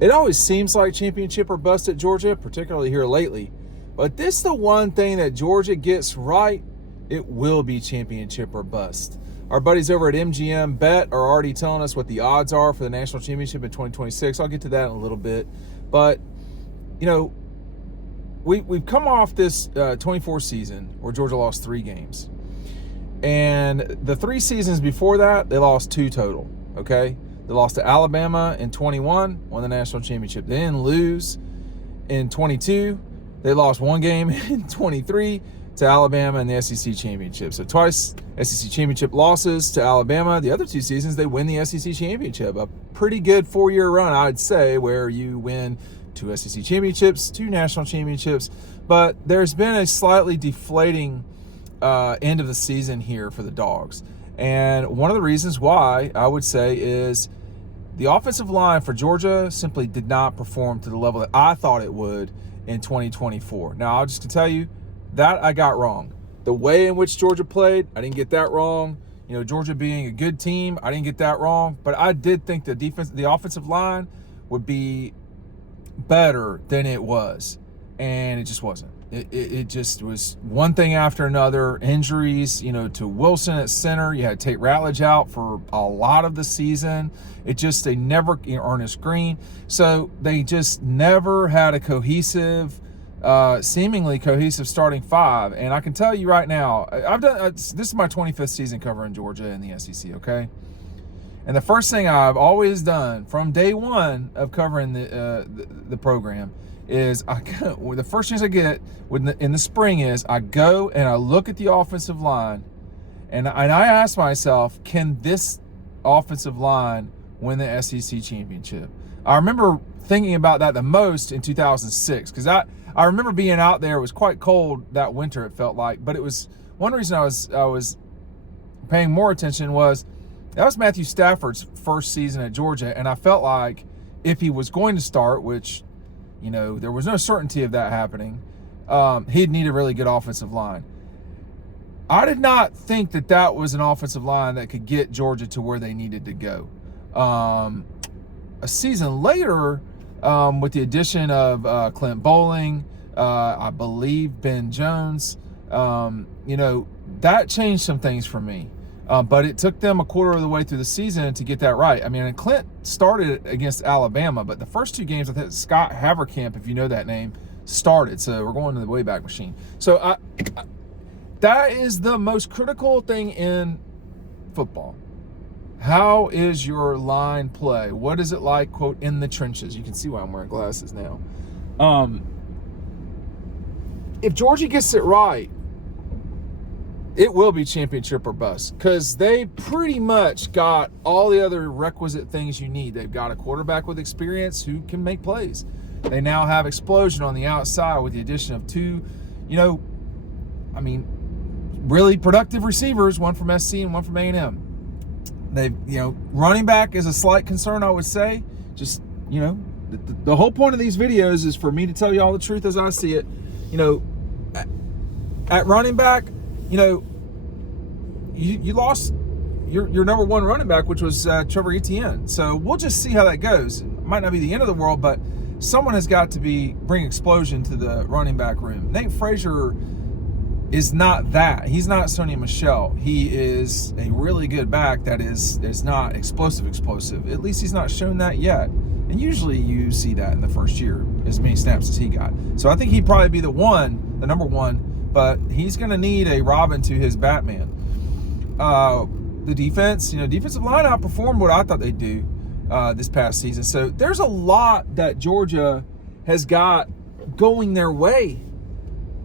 It always seems like championship or bust at Georgia, particularly here lately. But this is the one thing that Georgia gets right, it will be championship or bust. Our buddies over at MGM Bet are already telling us what the odds are for the national championship in 2026. I'll get to that in a little bit. But, you know, we've come off this 24 season where Georgia lost 3 games. And the 3 seasons before that, they lost 2 total, okay? They lost to Alabama in 21, won the national championship. They didn't lose in 22. They lost 1 game in 23 to Alabama in the SEC championship. So twice SEC championship losses to Alabama. The other 2 seasons, they win the SEC championship. A pretty good 4-year run, I'd say, where you win 2 SEC championships, 2 national championships. But there's been a slightly deflating end of the season here for the Dogs. And one of the reasons why, I would say, is the offensive line for Georgia simply did not perform to the level that I thought it would in 2024. Now, I'll just tell you, that I got wrong. The way in which Georgia played, I didn't get that wrong. You know, Georgia being a good team, I didn't get that wrong. But I did think the offensive line would be better than it was. And it just wasn't. It just was one thing after another. Injuries, you know, to Wilson at center. You had Tate Ratledge out for a lot of the season. They never, Ernest Green. So they just never had a seemingly cohesive starting 5. And I can tell you right now, this is my 25th season covering Georgia in the SEC, okay? And the first thing I've always done from day one of covering the program is the first chance I get in the spring is I go and I look at the offensive line and I ask myself, can this offensive line win the SEC championship? I remember thinking about that the most in 2006 because I remember being out there. It was quite cold that winter, it felt like, but it was one reason I was paying more attention was that was Matthew Stafford's first season at Georgia, and I felt like if he was going to start, which, you know, there was no certainty of that happening, he'd need a really good offensive line. I did not think that was an offensive line that could get Georgia to where they needed to go. A season later, with the addition of Clint Bowling, I believe Ben Jones, you know, that changed some things for me. But it took them a quarter of the way through the season to get that right. I mean, and Clint started against Alabama, but the first 2 games, I think Scott Haverkamp, if you know that name, started. So we're going to the Wayback Machine. So that is the most critical thing in football. How is your line play? What is it like, quote, in the trenches? You can see why I'm wearing glasses now. If Georgia gets it right, it will be championship or bust because they pretty much got all the other requisite things you need. They've got a quarterback with experience who can make plays. They now have explosion on the outside with the addition of 2, really productive receivers, one from SC and one from A&M. Running back is a slight concern, I would say. Just, the whole point of these videos is for me to tell you all the truth as I see it. At running back, you lost your number 1 running back, which was Trevor Etienne. So we'll just see how that goes. It might not be the end of the world, but someone has got to bring explosion to the running back room. Nate Frazier is not that. He's not Sonny Michel. He is a really good back that is not explosive. At least he's not shown that yet. And usually you see that in the first year, as many snaps as he got. So I think he'd probably be the number 1. But he's going to need a Robin to his Batman. The defense, defensive line outperformed what I thought they'd do this past season. So there's a lot that Georgia has got going their way.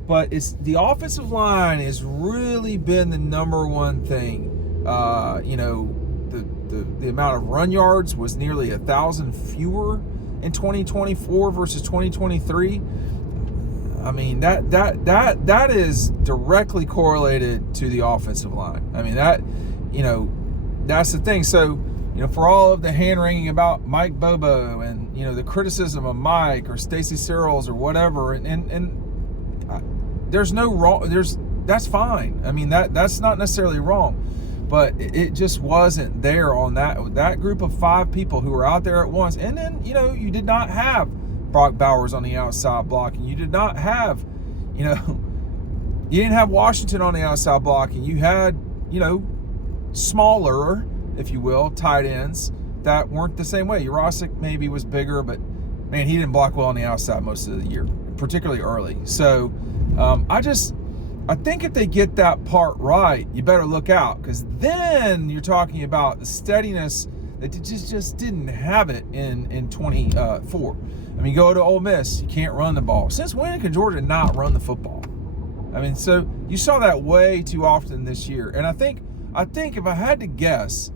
But the offensive line has really been the number 1 thing. The amount of run yards was nearly 1,000 fewer in 2024 versus 2023. I mean, that is directly correlated to the offensive line. I mean, that's the thing. So, for all of the hand-wringing about Mike Bobo and, the criticism of Mike or Stacey Searles or whatever, and there's no wrong, that's fine. I mean, that's not necessarily wrong. but it just wasn't there on that group of 5 people who were out there at once. And then, you did not have Brock Bowers on the outside blocking. You did not have, you didn't have Washington on the outside blocking. You had, smaller, if you will, tight ends that weren't the same way. Jurasik maybe was bigger, but man, he didn't block well on the outside most of the year, particularly early. So I think if they get that part right, you better look out, because then you're talking about the steadiness that just didn't have it in 24. I mean, go to Ole Miss, you can't run the ball. Since when can Georgia not run the football? I mean, so you saw that way too often this year. And I think if I had to guess,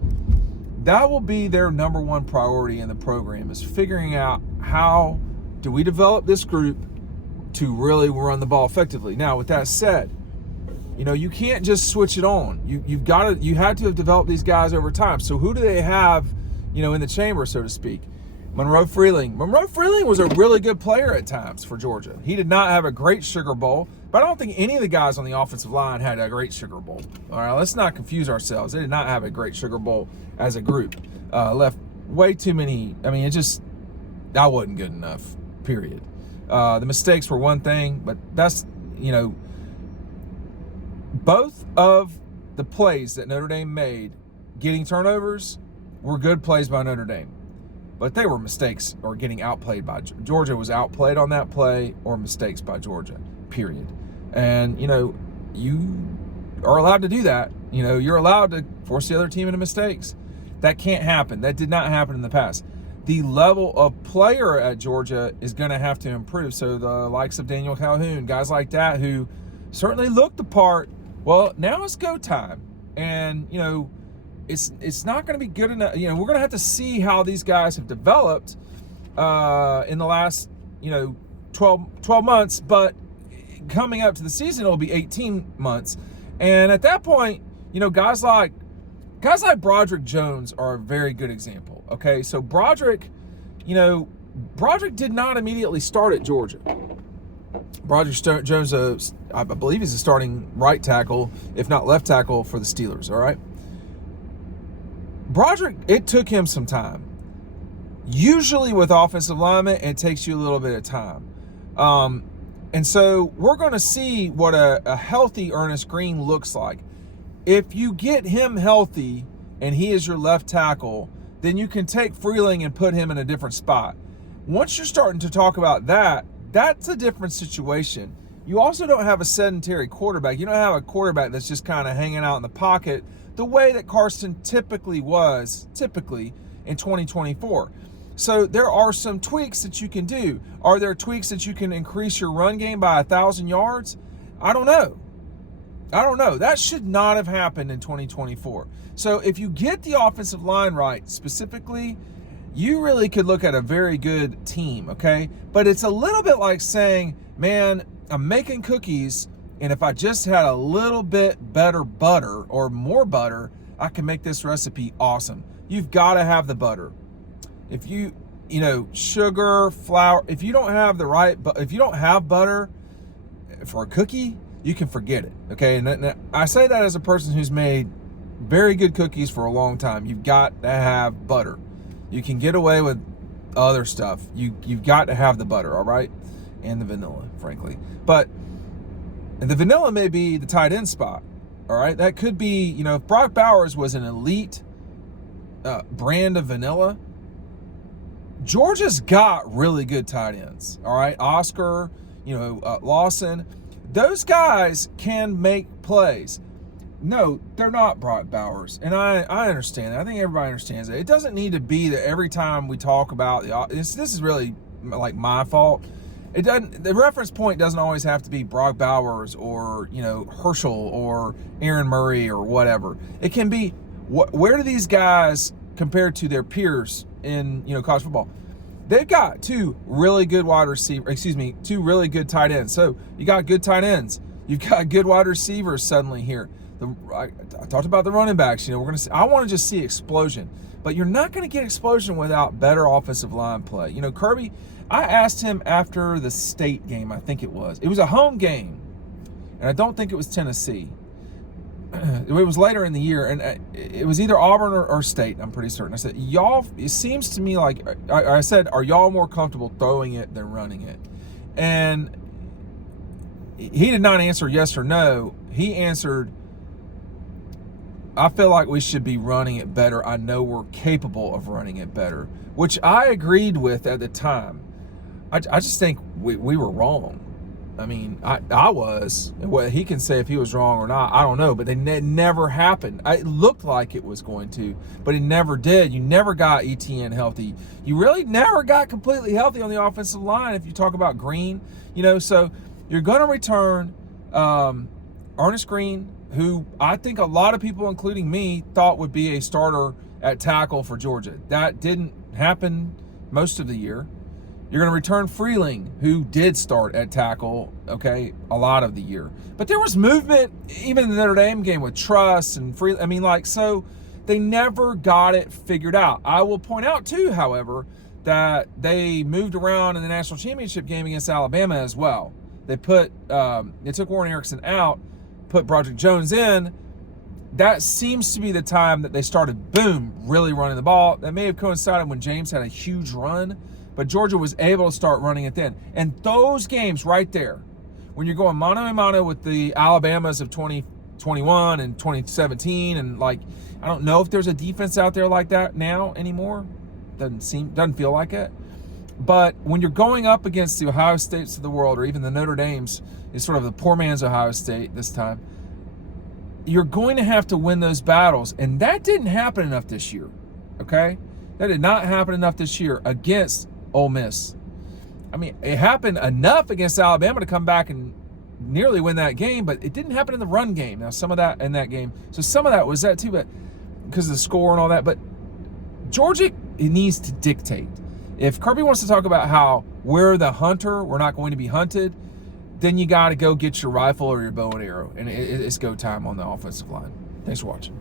that will be their number one priority in the program, is figuring out how do we develop this group to really run the ball effectively. Now, with that said, you can't just switch it on. You had to have developed these guys over time. So who do they have, in the chamber, so to speak? Monroe Freeling. Monroe Freeling was a really good player at times for Georgia. He did not have a great Sugar Bowl, but I don't think any of the guys on the offensive line had a great Sugar Bowl. All right, let's not confuse ourselves. They did not have a great Sugar Bowl as a group. Left way too many. I mean, that wasn't good enough, period. The mistakes were one thing, but that's, both of the plays that Notre Dame made, getting turnovers, were good plays by Notre Dame. But they were mistakes or getting outplayed by Georgia. Was outplayed on that play or mistakes by Georgia, period. And, you are allowed to do that. You're allowed to force the other team into mistakes. That can't happen. That did not happen in the past. The level of player at Georgia is going to have to improve. So the likes of Daniel Calhoun, guys like that who certainly looked the part, well, now it's go time. And, it's not going to be good enough. We're going to have to see how these guys have developed in the last, 12 months. But coming up to the season, it'll be 18 months. And at that point, guys like Broderick Jones are a very good example. Okay, so Broderick did not immediately start at Georgia. Broderick Jones, I believe he's a starting right tackle, if not left tackle, for the Steelers, all right? Broderick, it took him some time. Usually with offensive linemen, it takes you a little bit of time. And so we're going to see what a healthy Ernest Green looks like. If you get him healthy and he is your left tackle, then you can take Freeling and put him in a different spot. Once you're starting to talk about that, that's a different situation. You also don't have a sedentary quarterback. You don't have a quarterback that's just kind of hanging out in the pocket the way that Carson typically in 2024. So there are some tweaks that you can do. Are there tweaks that you can increase your run game by 1,000 yards? I don't know. That should not have happened in 2024. So if you get the offensive line right specifically, you really could look at a very good team, okay? But it's a little bit like saying, man, I'm making cookies, and if I just had a little bit better butter or more butter, I can make this recipe awesome. You've got to have the butter. If sugar, flour, if you don't have butter for a cookie, you can forget it, okay? And I say that as a person who's made very good cookies for a long time. You've got to have butter. You can get away with other stuff. You've got to have the butter, all right? And the vanilla, frankly. But the vanilla may be the tight end spot, all right? That could be, if Brock Bowers was an elite brand of vanilla, Georgia's got really good tight ends, all right? Oscar, Lawson. Those guys can make plays. No, they're not Brock Bowers, and I understand that. I think everybody understands that. It doesn't need to be that every time we talk about this is really like my fault. It doesn't. The reference point doesn't always have to be Brock Bowers or Herschel or Aaron Murray or whatever. It can be where do these guys compare to their peers in college football? They've got two really good two really good tight ends. So you got good tight ends. You've got good wide receivers suddenly here. I talked about the running backs. I want to just see explosion. But you're not going to get explosion without better offensive line play. Kirby, I asked him after the State game, I think it was. It was a home game, and I don't think it was Tennessee. it was later in the year, and it was either Auburn or State, I'm pretty certain. I said, y'all, it seems to me like, I said, are y'all more comfortable throwing it than running it? And he did not answer yes or no. He answered, I feel like we should be running it better. I know we're capable of running it better, which I agreed with at the time. I just think we were wrong. I mean, I was. Well, he can say if he was wrong or not, I don't know, but it never happened. It looked like it was going to, but it never did. You never got ETN healthy. You really never got completely healthy on the offensive line if you talk about Green. So you're going to return Ernest Green, who I think a lot of people, including me, thought would be a starter at tackle for Georgia. That didn't happen most of the year. You're going to return Freeling, who did start at tackle, a lot of the year. But there was movement, even in the Notre Dame game with Truss and Freeling. So they never got it figured out. I will point out, too, however, that they moved around in the national championship game against Alabama as well. They took Warren Erickson out, put Broderick Jones in. That seems to be the time that they started, really running the ball. That may have coincided when James had a huge run, but Georgia was able to start running it then. And those games right there, when you're going mano a mano with the Alabamas of 2021 and 2017, and I don't know if there's a defense out there like that now anymore. Doesn't feel like it. But when you're going up against the Ohio States of the world, or even the Notre Dames, is sort of the poor man's Ohio State this time, you're going to have to win those battles. And that didn't happen enough this year, okay? That did not happen enough this year against Ole Miss. I mean, it happened enough against Alabama to come back and nearly win that game, but it didn't happen in the run game. Now, some of that in that game. So some of that was that too, but because of the score and all that. But Georgia, it needs to dictate. If Kirby wants to talk about how we're the hunter, we're not going to be hunted, then you got to go get your rifle or your bow and arrow, and it's go time on the offensive line. Thanks for watching.